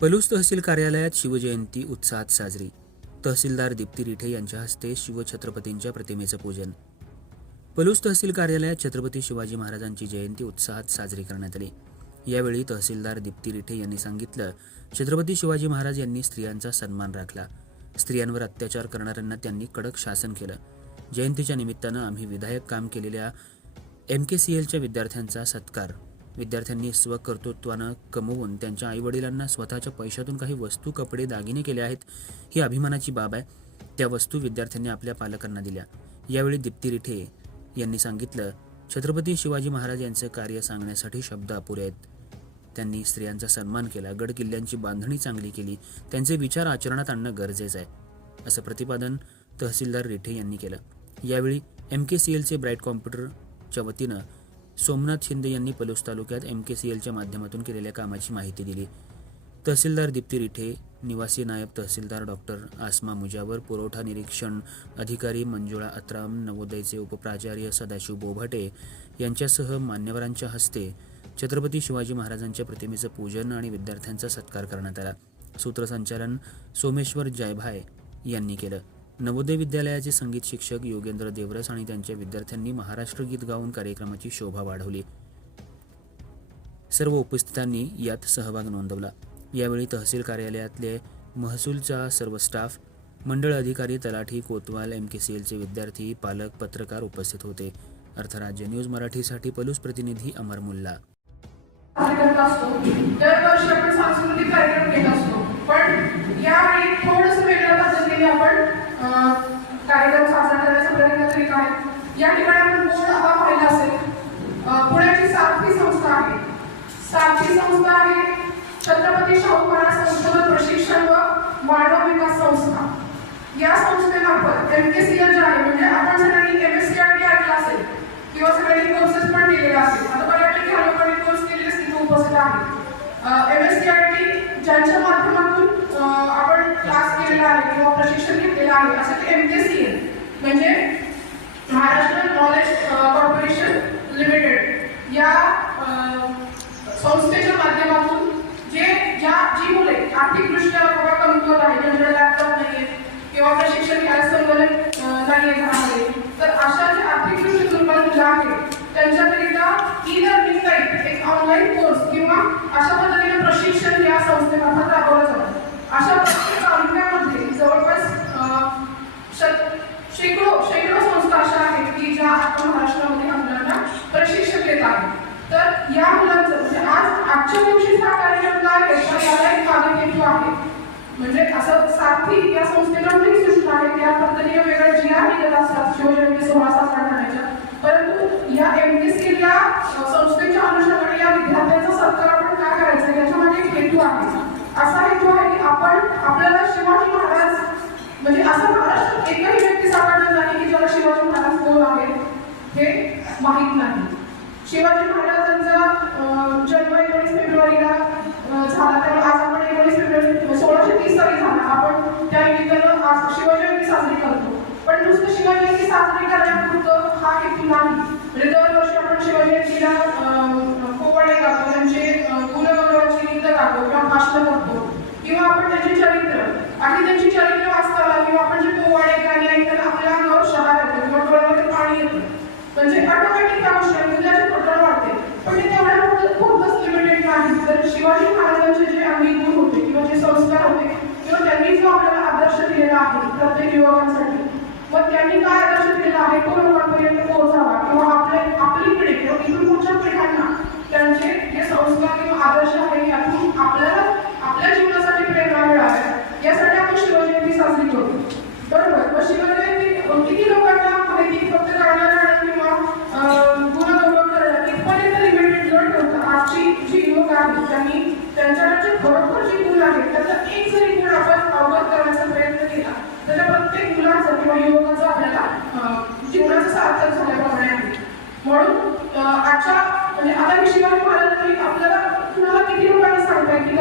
पलूस तहसील कार्यालयात शिवजयंती उत्साहात साजरी. तहसीलदार दीप्ती रिठे यांच्या हस्ते शिवछत्रपतींच्या प्रतिमेचं पूजन. पलूस तहसील कार्यालयात छत्रपती शिवाजी महाराजांची जयंती उत्साहात साजरी करण्यात आली. यावेळी तहसीलदार दीप्ती रिठे यांनी सांगितलं छत्रपती शिवाजी महाराज यांनी स्त्रियांचा सन्मान राखला. स्त्रियांवर अत्याचार करणाऱ्यांना त्यांनी कडक शासन केलं. जयंतीच्या निमित्तानं आम्ही विधायक काम केलेल्या एम के सी एलच्या विद्यार्थ्यांचा सत्कार. विद्यार्थ्यांनी स्वकर्तृत्वानं कमवून त्यांच्या आईवडिलांना स्वतःच्या पैशातून काही वस्तू कपडे दागिने केले आहेत ही अभिमानाची बाब आहे. त्या वस्तू विद्यार्थ्यांनी आपल्या पालकांना दिल्या. यावेळी दीप्ती रिठे यांनी सांगितलं छत्रपती शिवाजी महाराज यांचं कार्य सांगण्यासाठी शब्द अपुरे आहेत. त्यांनी स्त्रियांचा सन्मान केला गड किल्ल्यांची बांधणी चांगली केली त्यांचे विचार आचरणात आणणं गरजेचं आहे असं प्रतिपादन तहसीलदार रिठे यांनी केलं. यावेळी एम के सी एलचे ब्राईट कॉम्प्युटरच्या वतीनं सोमनाथ शिंदे यांनी पलूस तालुक्यात एम के सी एलच्या माध्यमातून केलेल्या कामाची माहिती दिली. तहसीलदार दीप्ती रिठे निवासी नायब तहसीलदार डॉक्टर आसमा मुजावर पुरवठा निरीक्षण अधिकारी मंजुळा अत्राम नवोदयचे उपप्राचार्य सदाशिव बोभाटे यांच्यासह मान्यवरांच्या हस्ते छत्रपती शिवाजी महाराजांच्या प्रतिमेचं पूजन आणि विद्यार्थ्यांचा सत्कार करण्यात आला. सूत्रसंचालन सोमेश्वर जयभाय यांनी केलं. नवोदय विद्यालयाचे संगीत शिक्षक योगेंद्र देवरस आणि त्यांच्या विद्यार्थ्यांनी महाराष्ट्र गीत गाऊन कार्यक्रमाची शोभा वाढवली. सर्व उपस्थितांनी यात सहभाग नोंदवला. यावेळी तहसील कार्यालयातले महसूलचा सर्व स्टाफ मंडळ अधिकारी तलाठी कोतवाल एम के सी एलचे विद्यार्थी पालक पत्रकार उपस्थित होते. अर्थराज्य न्यूज मराठीसाठी पलूस प्रतिनिधी अमर मुल्ला. पण यावेळी थोडस वेगळ्या पद्धतीने आपण कार्यक्रम साजरा करण्याचा प्रयत्न करीत आहे. या ठिकाणी आपण बोर्ड हा पाहिला असेल. पुण्याची सातवी संस्था आहे. सातवी संस्था आहे छत्रपती शाहू महाराज संशोधन प्रशिक्षण व मानव विकास संस्था. या संस्थेमार्फत एम के सी एल जे आहे म्हणजे आपण सगळ्यांनी M S C R T ऐकलं असेल किंवा सगळ्यांनी कोर्सेस पण केलेले असेल आता बऱ्यापैकी ह्या लोकांनी कोर्स केलेले तिथे उपस्थित आहे M S C R T ज्यांच्या माध्यमातून अं, आपण क्लास आहे किंवा प्रशिक्षण घेतलेलं आहे असं एम के सी एल म्हणजे महाराष्ट्र नॉलेज कॉर्पोरेशन लिमिटेड या संस्थेच्या माध्यमातून जे ज्या जी मुले आर्थिकदृष्ट्या बाबा कमजोर आहे ज्यांच्याकडे म्हणजे लॅपटॉप नाहीये किंवा प्रशिक्षण घ्यायला संगणक अं, नाहीये घरामध्ये तर अशा जे आर्थिकदृष्ट्या दुर्बल मुलं आहेत त्यांच्याकरिता ई लर्निंग टाईप एक ऑनलाईन कोर्स किंवा अशा पद्धतीने प्रशिक्षण या संस्थेमार्फत राबवलं जातं अशा प्रत्येक तालुक्यामध्ये जवळपास अं, शत- शेकडो शेकडो संस्था अशा आहेत की ज्या आता महाराष्ट्रामध्ये आपल्याला प्रशिक्षण देत आहेत तर या मुलांचं म्हणजे आज आजच्या दिवशी हा कार्यक्रम काय आहे तर याला एक मागे हेतू आहे म्हणजे साथी या संस्थेला अनेक सूचना आहेत. त्या पद्धतीने वेगळ्या जिया निघत असतात शिवजयंती सोहळा साजरा करण्याच्या परंतु या एम डी सी या संस्थेच्या अनुषंगाने या विद्यार्थ्यांचा सत्कार आपण का करायचा याच्यामध्ये एक हेतू आहे. असा हेतू आहे की आपण आपल्याला शिवाजी महाराज म्हणजे असं महाराष्ट्र एकही व्यक्ती सापडला नाही की ज्याला शिवाजी महाराज कोण आहे हे माहीत नाही. शिवाजी महाराजांचा जन्म एकोणीस फेब्रुवारीला झाला. त्यामुळे आज आपण एकोणीस फेब्रुवारी सोळाशे तीस साली झाला आपण त्या निमित्तानं आज शिवजयंती साजरी करतो पण नुसतं शिवजयंती साजरी करण्यापुरतं हा हेतू नाही. म्हणजे दरवर्षी आपण शिवजयंतीला पोवाडे गातो त्यांचे अं, कुलगौरवाची गीत गातो किंवा भाषण करतो किंवा आपण त्यांचे चरित्र आणि त्यांची चरित्र वाचताना किंवा आपण जे पोवाडे गाणी ऐकताना आपल्या अंगावर शहार येतो किंवा डोळ्यामध्ये पाणी येतं. म्हणजे ऑटोमॅटिक आवश्यक गोष्टी मुलाची पटकन वाढते. पण ते तेवढ्या पुरतं खूपच लिमिटेड नाही तर शिवाजी महाराजांचे जे अंगी गुण होते किंवा जे संस्कार होते किंवा त्यांनी जो आपल्याला आदर्श दिलेला आहे प्रत्येक युवकांसाठी मग त्यांनी काय आदर्श दिलेला आहे तो लोकांपर्यंत पोहोचावा. किंवा आपले आपली पिढी किंवा इथून पुढच्या पिढ्यांना त्यांचे जे संस्कार किंवा आदर्श आहे यातून आपल्याला आपल्या जीवनासाठी प्रेरणा मिळावी. यासाठी आपण शिवजयंती साजरी करतो बरोबर? मग शिवजयंती किती लोकांना माहिती फक्त गाण्याला किंवा गुणगौरव करायला इथपर्यंत लिमिटेड न ठेवता आजची जी युवक आहेत त्यांनी त्यांच्याकडे जे खरोखर जे गुण आहेत त्याचा एक जरी गुण आपण अवगत करण्याचा प्रयत्न केला तर प्रत्येक मुलाचा किंवा युवकाचा आपल्याला जीवनाचं म्हणजे सार्थक झाल्याप्रमाणे आहे. म्हणून आजच्या म्हणजे आता मी शिवाजी महाराजांनी आपल्याला तुम्हाला किती लोकांना सांगताय की